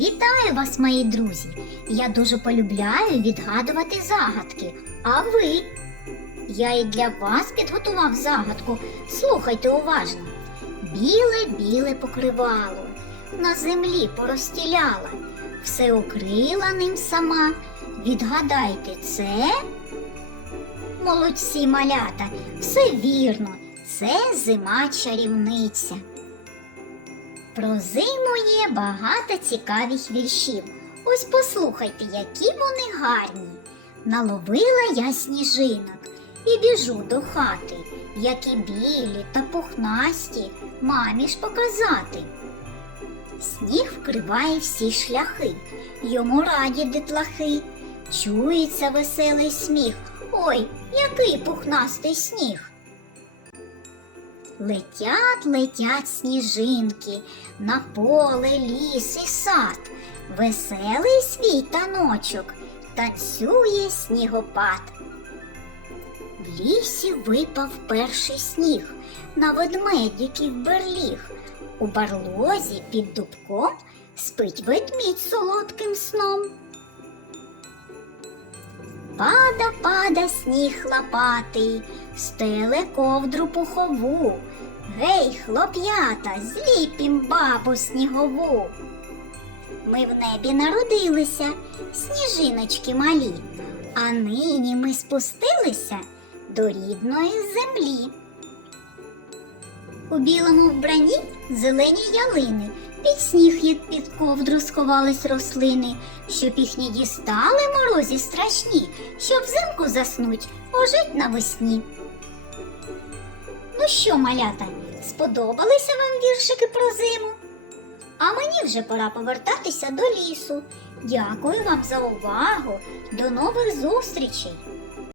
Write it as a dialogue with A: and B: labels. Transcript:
A: Вітаю вас, мої друзі! Я дуже полюбляю відгадувати загадки. А ви? Я і для вас підготував загадку. Слухайте уважно. Біле-біле покривало, на землі порозстіляла, все укрила ним сама. Відгадайте, це? Молодці малята, все вірно, це зима чарівниця. Про зиму є багато цікавих віршів. Ось послухайте, які вони гарні. Наловила я сніжинок і біжу до хати, які білі та пухнасті, мамі ж показати. Сніг вкриває всі шляхи, йому раді дитлахи. Чується веселий сміх. Ой, який пухнастий сніг. Летять, летять сніжинки на поле, ліс і сад. Веселий свій таночок танцює снігопад. В лісі випав перший сніг, на ведмедиків берліг. У барлозі під дубком спить ведмідь солодким сном. Пада, пада сніг лопатий, стеле ковдру пухову. Гей, хлоп'ята, зліпім бабу снігову. Ми в небі народилися, сніжиночки малі, а нині ми спустилися до рідної землі. У білому вбранні зелені ялини, під сніг, як під ковдру сховались рослини, щоб їх не дістали морозі страшні, щоб взимку заснуть, ожить навесні. Ну що, малята, сподобалися вам віршики про зиму? А мені вже пора повертатися до лісу. Дякую вам за увагу. До нових зустрічей!